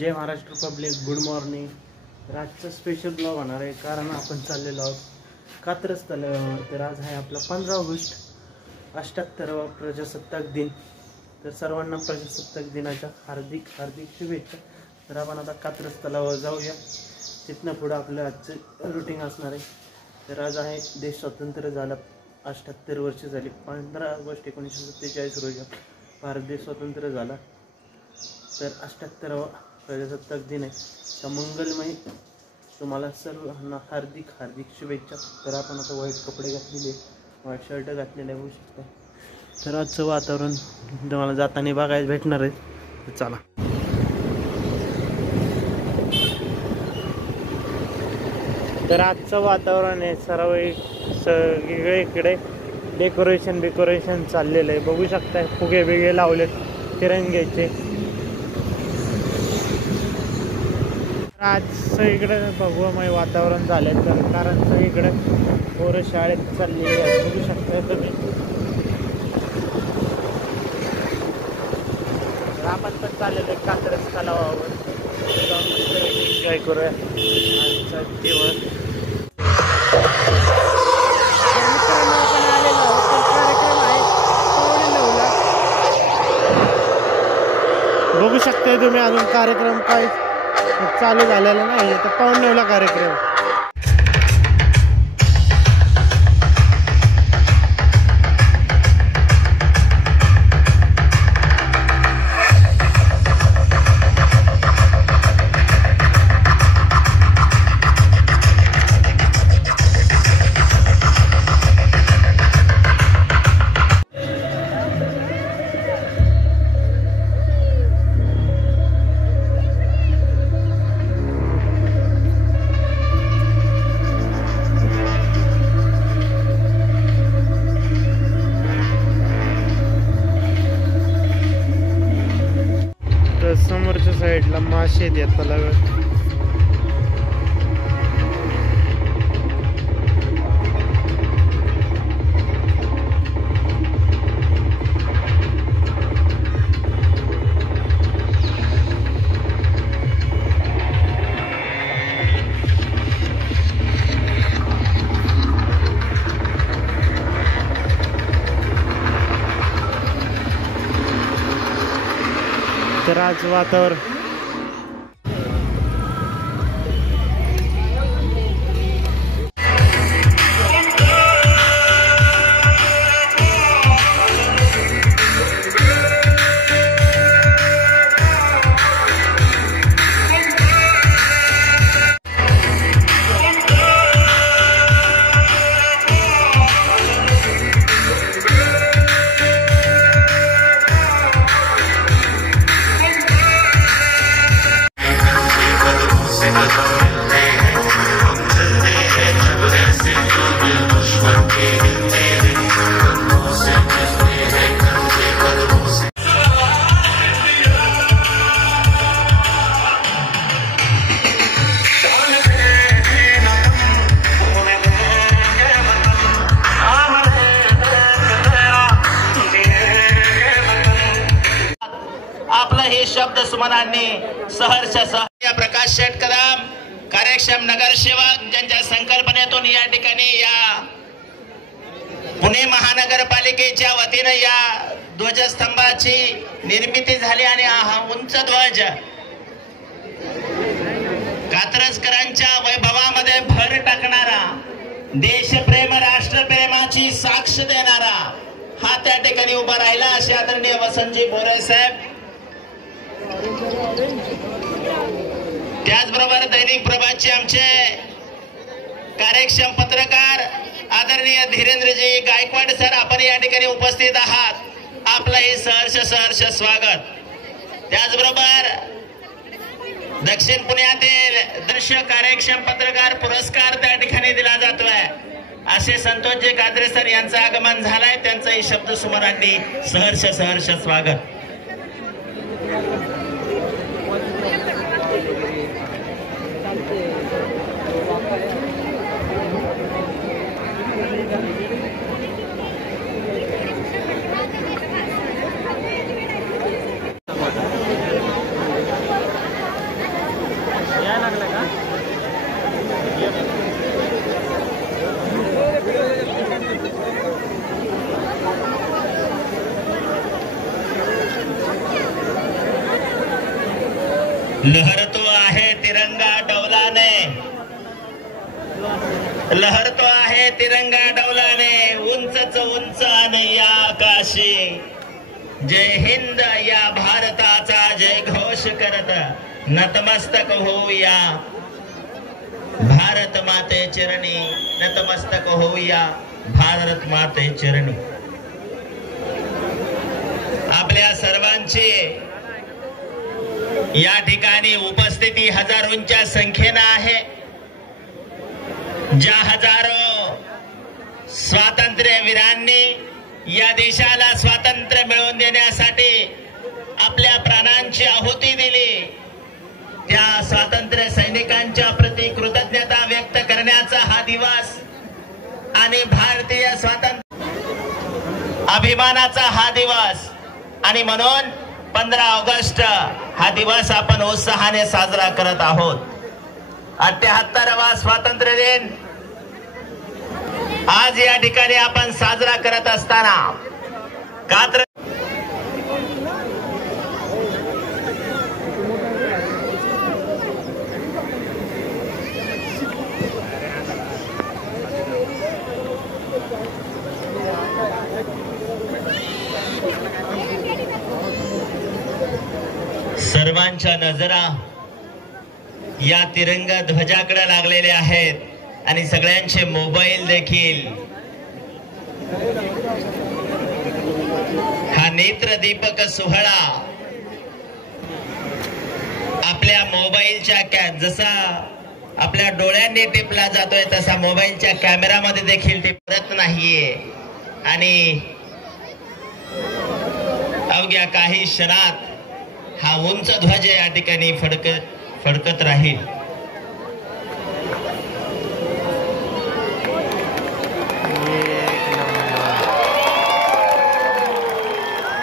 जय Maharashtra public, good morning. तर आजचा special blog होणार आहे कारण आपण चाललेलो आहोत कात्रज तलावावर। तर आज आहे आपला 15 ऑगस्ट, 78वा प्रजासत्ताक दिन। तर सर्वांना प्रजासत्ताक दिनाच्या हार्दिक हार्दिक शुभेच्छा। तर आपण आता कात्रज तलावावर जाऊया, तिथनं पुढं आपलं आजचं रुटीन असणार आहे। तर आज आहे देश स्वतंत्र झाला, 78 वर्ष झाली। 15 ऑगस्ट 1947 रोजी भारत देश स्वतंत्र झाला। तर 78वा प्रजासत्ताक दिन आहे। तर मंगलमय तुम्हाला सर्वांना हार्दिक हार्दिक शुभेच्छा। तर आपण आता व्हाईट कपडे घातलेले, व्हाईट शर्ट घातलेले बघू शकता। तर आजचं वातावरण तुम्हाला जाताना बघायला भेटणार आहे। तर चला, तर आजचं वातावरण आहे सर्व सगळीकडे डेकोरेशन चाललेलं आहे, बघू शकता। फुगे बिगे लावलेत तिरंग्याचे। आज सगळीकडे भगवमय वातावरण झाले, तर कारण सगळीकडे पोरं शाळेत चाललेली आहेत, बघू शकता तुम्ही। आपण पण चाललेलो आहे कात्रज तलावावर, एन्जॉय करूया आजचा दिवस। आपण आलेलो आहोत, कार्यक्रम आहे पावणे 9ला, बघू शकता तुम्ही। अजून कार्यक्रम काय चालू झालेला नाही, तर पावणे 9ला कार्यक्रम। समोरच्या साईडला मासे आहेत या तलावात। तर आज वातावरण हे शब्द सुमनांनी सहर्ष प्रकाश शेठ कदम कार्यक्षम नगरसेवक ज्यांच्या संकल्पनेतून या ठिकाणी या पुणे महानगरपालिकेच्या वतीने या ध्वजस्तंभाची निर्मिती झाली आणि हा उंच ध्वज कात्रजकरांच्या वैभवामध्ये भर टाकणारा, देशप्रेम राष्ट्रप्रेमाची साक्ष देणारा हा त्या ठिकाणी उभा राहिला, असे आदरणीय वसंतजी बोरे साहेब। त्याचबरोबर दैनिक प्रभातचे आमचे कार्यक्षम पत्रकार आदरणीय धीरेंद्रजी गायकवाड सर, आपण या ठिकाणी उपस्थित आहात, आपलं हे सहर्ष स्वागत। त्याचबरोबर दक्षिण पुण्यातील दृश्य कार्यक्षम पत्रकार पुरस्कार त्या ठिकाणी दिला जातोय, असे संतोषजी कात्रे सर यांचं आगमन झालंय, त्यांचंही शब्द सुमनांनी सहर्ष स्वागत। लहरतो आहे तिरंगा डौलाने, लहरतो आहे तिरंगा डौलाने, उंचच उंच आणि या आकाशी जय हिंद या भारताचा जय घोष करत नतमस्तक होऊया भारत माते चरणी, नतमस्तक होऊया भारत माते चरणी. आपल्या सर्वांची या ठिकाणी उपस्थिती हजारोंच्या संख्येनं आहे. ज्या हजारो स्वातंत्र्यवीरांनी या देशाला स्वातंत्र्य मिळवून देण्यासाठी आपल्या प्राणांची आहुती दिली, त्या स्वातंत्र्य सैनिकांच्या प्रति कृतज्ञता व्यक्त करण्याचा हा दिवस आणि भारतीय स्वातंत्र्य अभिमानाचा हा दिवस. आणि म्हणून 15 ऑगस्ट हा दिवस आपण उत्साहाने साजरा करत आहोत. 78वा स्वातंत्र्य दिन आज या ठिकाणी आपण साजरा करत असताना कात्र सर्वांच्या नजरा या तिरंगा ध्वजाकडे लागलेले आहेत आणि सगळ्यांचे मोबाईल देखील हा नेत्रदीपक सोहळा आपल्या मोबाईलच्या जसा आपल्या डोळ्यांनी टिपला जातोय तसा मोबाईलच्या कॅमेरामध्ये देखील टिपत नाहीये. आणि अवघ्या काही क्षणात हा उंच ध्वज या ठिकाणी फडकत राहील.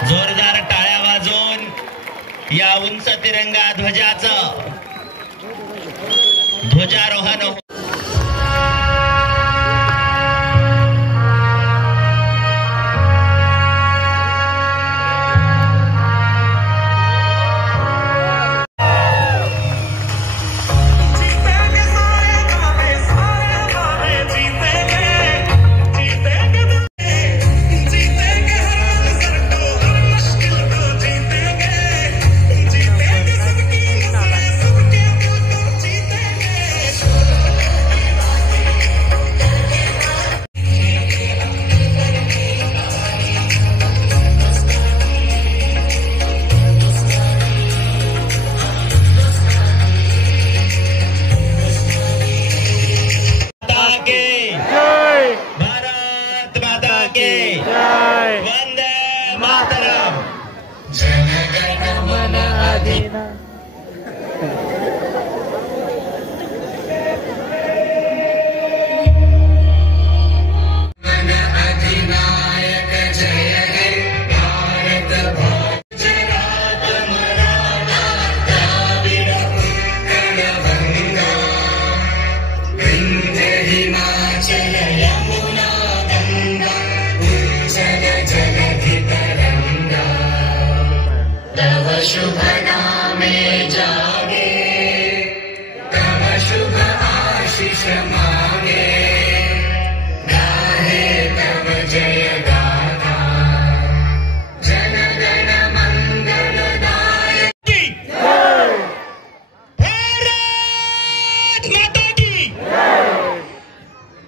जोरदार टाळ्या वाजवून या उंच तिरंगा ध्वजाचं ध्वजारोहण हो. वंदे मातरम. जनगण मन अधिनायक. शुभ नामे जागे तव शुभ आशीष मागे गाहे तव जय गाथा जनगण मंगलदायक. भारत माता की,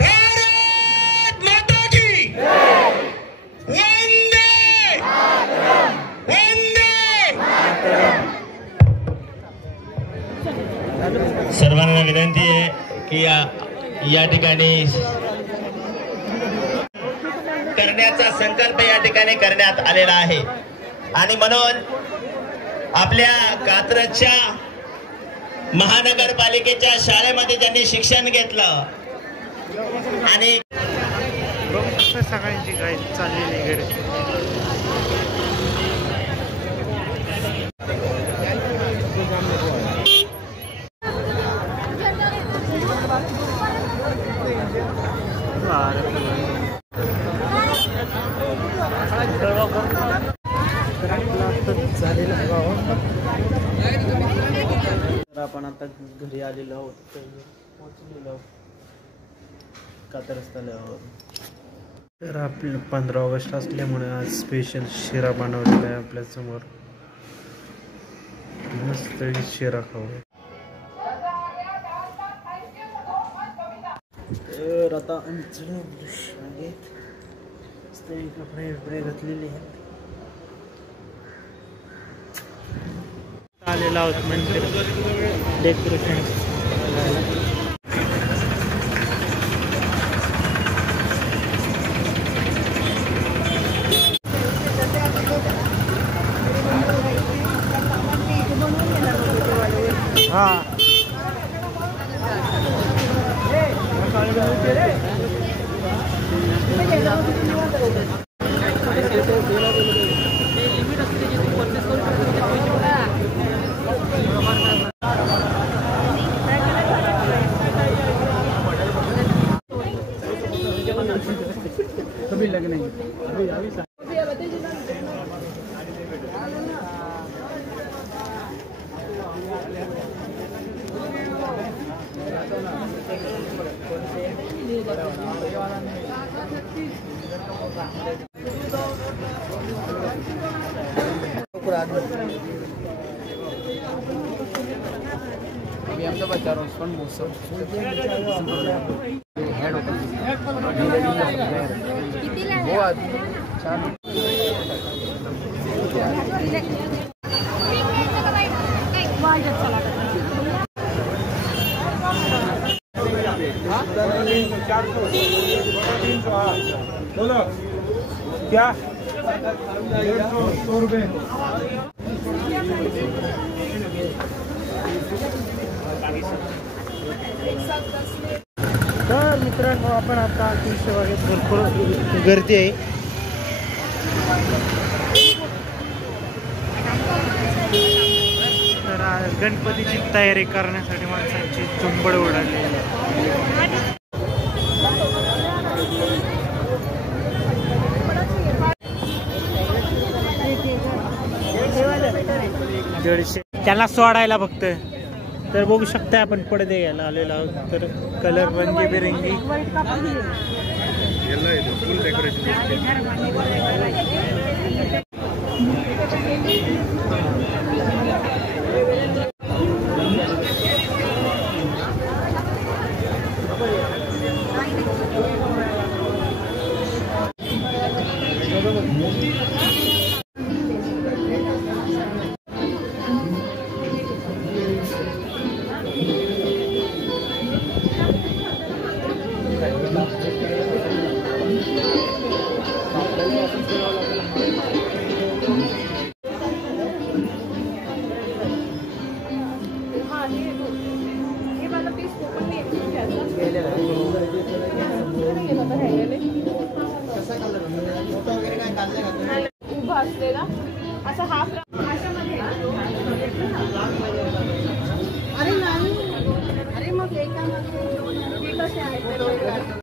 भारत माता की. वंदे वंदे. सर्वांना विनंती आहे की या ठिकाणी करण्याचा संकल्प या ठिकाणी करण्यात आलेला आहे. आणि म्हणून आपल्या कात्रजच्या महानगरपालिकेच्या शाळेमध्ये ज्यांनी शिक्षण घेतलं आणि सगळ्यांची गाडी चाललेली घरी. झालेला आपण आता घरी आलेलो आहोत, तर पोहोचलेलो आहोत कात्रज तलावावर. तर आपलं 15 ऑगस्ट असल्यामुळे आज स्पेशल शिरा बनवलेला आहे आपल्यासमोर. मस्त शिरा खाऊ. तर आता आमचं दृश्य आहे, कपडे घातलेले आहेत. आलेला आहोत मंदिर डेकोरेशन. हाँ कभी लग नहीं अभी अभी हम तो बचा रहा हूँ वो आदमी बोलो क्या 100 रुपये. तर मित्रांनो, आपण आता अतिशय भरपूर गर्दी आहे. तर गणपतीची तयारी करण्यासाठी माणसांची झुंबड उडाली आहे. त्याला सोडायला फक्त. तर बघू शकता आपण पडदे घ्यायला आलेलो आहोत. तर कलर रंगीबेरंगी फुल डेकोरेशन. उभा असलेला असा हाफ